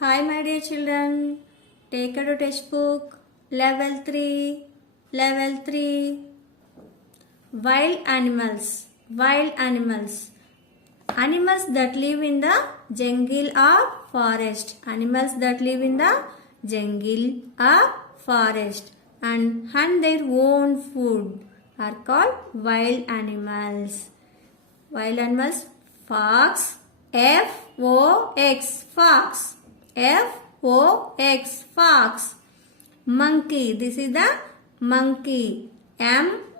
Hi, my dear children. Take out a textbook. Level 3. Level 3. Wild animals. Wild animals. Animals that live in the jungle or forest. Animals that live in the jungle or forest and hunt their own food are called wild animals. Wild animals. Fox. F-O-X. Fox. F-O-X. Fox. Monkey. This is the monkey. M-O-N-K-E-Y.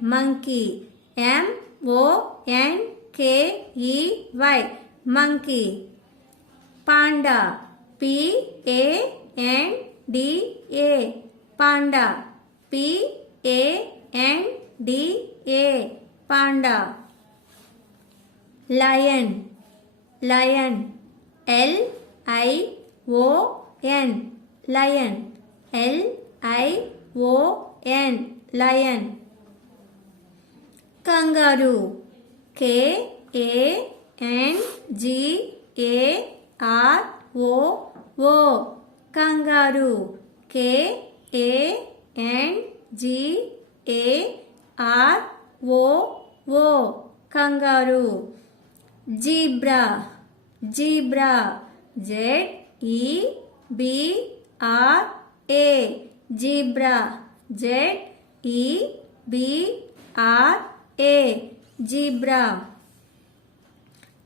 Monkey. M-O-N-K-E-Y. Monkey. Panda. P-A-N-D-A. Panda. P-A-N-D-A. Panda. Lion. Lion. L-I-O-N. Lion. L-I-O-N. Lion. Kangaroo. K-A-N-G-A-R-O-O. Kangaroo. K-A-N-G-A-R-O-O. Kangaroo. Zebra. Zebra. Z-E-B-R-A. Zebra. Z-E-B-R-A. Zebra.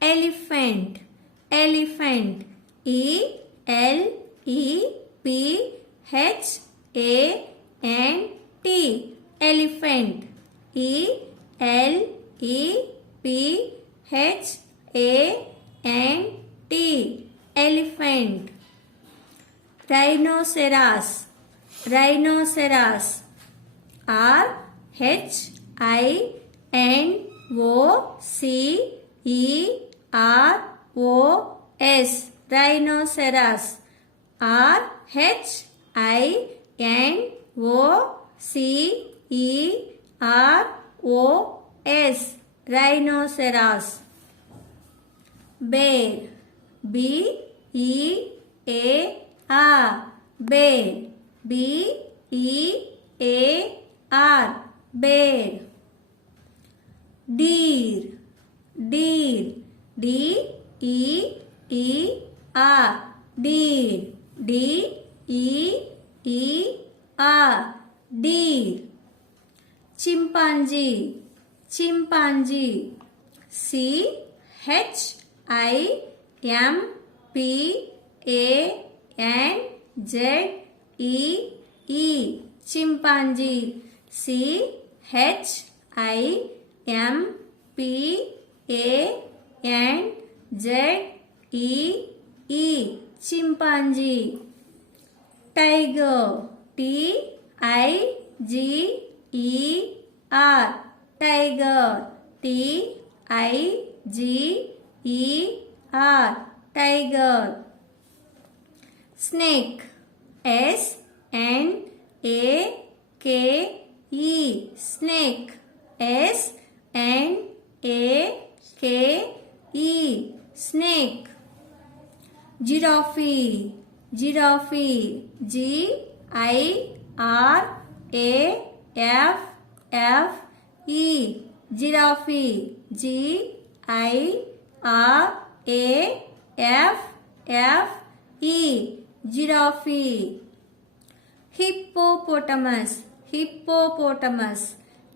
Elephant. Elephant. E-L-E-P-H-A-N-T. Elephant. E-L-E-P-H-A-N-T. Elephant. Rhinoceros. Rhinoceros. R-H-I-N-O-C-E-R-O-S. Rhinoceros. R-H-I-N-O-C-E-R-O-S. Rhinoceros. Bear. B-E-A-R. Bear. B-E-A-R. Bear. Deer. Deer. D-E-E-R. Deer. D-E-E-R. Deer. Chimpanzee. Chimpanzee. C-H-I-M-P-A-N-Z-E-E. Chimpanzee. C-H-I-M-P-A-N-Z-E-E. Chimpanzee. Tiger. T-I-G-E-R. Tiger. T-I-G-E-R. Tiger. Snake. S-N-A-K-E. Snake. S-N-A-K-E. Snake. Giraffe. Giraffe. G-I-R-A-F-F-E. Giraffe. G-I-R-A-F-F-E. Giraffe. Hippopotamus. Hippopotamus.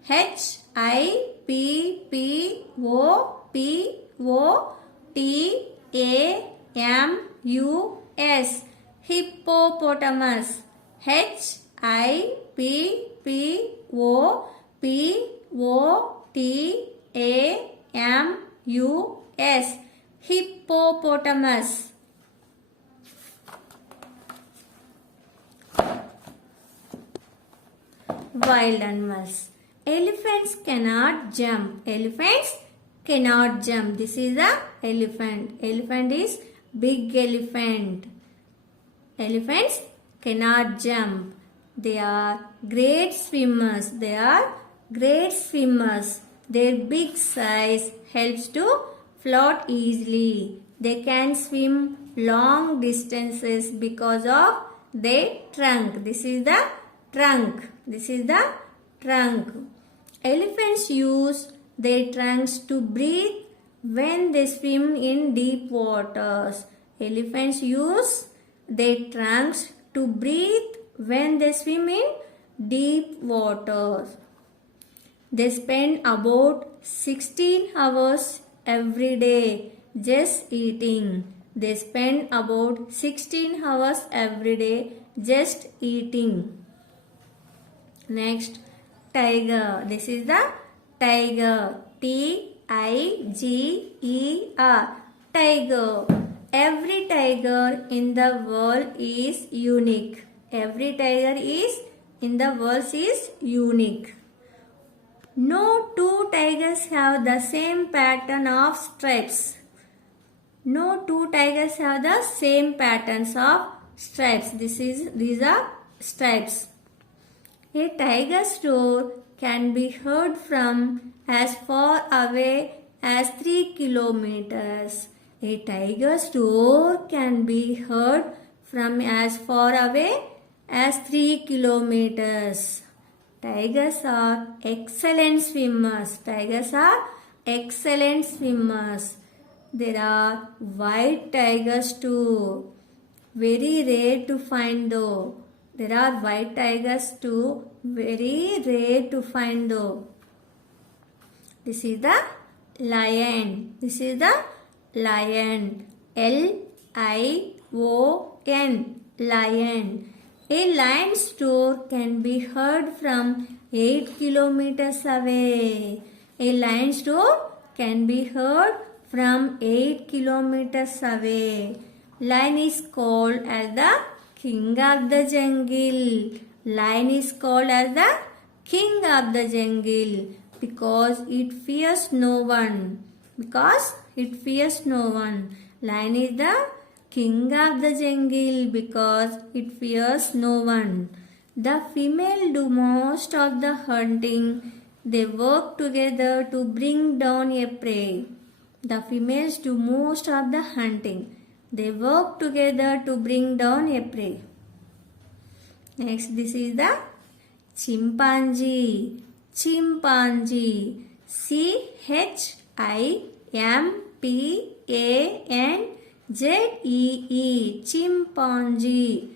H-I-P-P-O-T-A-M-U-S. Hippopotamus. H-I-P-P-O-T-A-M-U-S. Hippopotamus. Wild animals. Elephants cannot jump. Elephants cannot jump. This is a elephant. Elephant is big elephant. Elephants cannot jump. They are great swimmers. They are great swimmers. Their big size helps to float easily. They can swim long distances because of their trunk. This is the trunk. This is the trunk. Elephants use their trunks to breathe when they swim in deep waters. Elephants use their trunks to breathe when they swim in deep waters. They spend about 16 hours every day just eating. They spend about 16 hours every day just eating. Next, tiger. This is the tiger. Tiger. Tiger. Every tiger in the world is unique. Every tiger is in the world is unique. No two tigers have the same pattern of stripes. No two tigers have the same patterns of stripes. These are stripes. A tiger's roar can be heard from as far away as 3 kilometers. A tiger's roar can be heard from as far away as 3 kilometers. Tigers are excellent swimmers. Tigers are excellent swimmers. There are white tigers too. Very rare to find though. There are white tigers too. Very rare to find though. This is the lion. This is the lion. Lion. Lion. A lion's roar can be heard from 8 kilometers away. A lion's roar can be heard from 8 kilometers away. Lion is called as the king of the jungle. Lion is called as the king of the jungle because it fears no one. Because it fears no one. Lion is the king of the jungle because it fears no one. The female do most of the hunting. They work together to bring down a prey. The females do most of the hunting. They work together to bring down a prey. Next, this is the chimpanzee. Chimpanzee. Chimpanzee. Chimpanzee.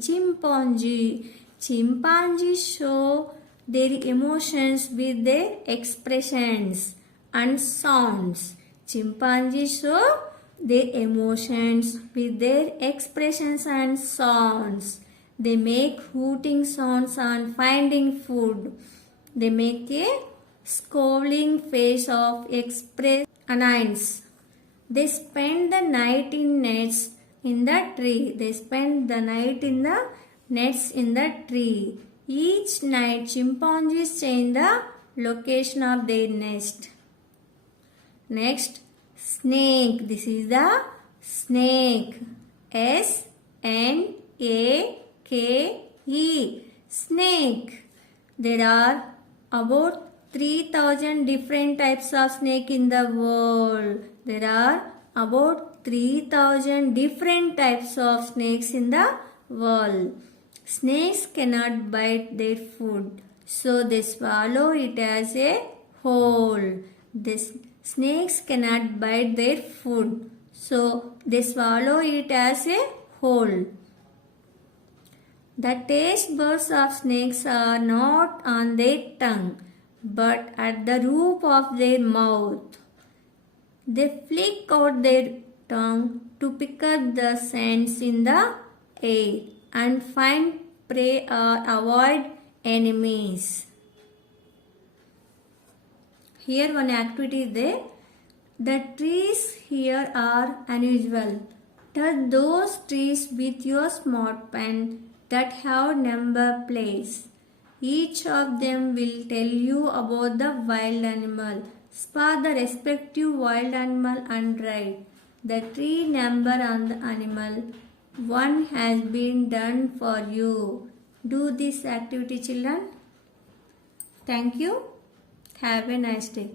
Chimpanzee. Chimpanzees show their emotions with their expressions and sounds. Chimpanzees show their emotions with their expressions and sounds. They make hooting sounds on finding food. They make a scowling face of express annoyance. They spend the night in nets in the tree. They spend the night in the nets in the tree. Each night chimpanzees change the location of their nest. Next, snake. This is the snake. S-N-A-K-E. Snake. There are about 3,000 different types of snake in the world. There are about 3,000 different types of snakes in the world. Snakes cannot bite their food, so they swallow it as a whole. Snakes cannot bite their food, so they swallow it as a whole. The taste buds of snakes are not on their tongue, but at the roof of their mouth. They flick out their tongue to pick up the scents in the air and find prey or avoid enemies. Here one activity is there. The trees here are unusual. Touch those trees with your smart pen that have number plates. Each of them will tell you about the wild animal. Spot the respective wild animal and write the tree number on the animal. One has been done for you. Do this activity, children. Thank you. Have a nice day.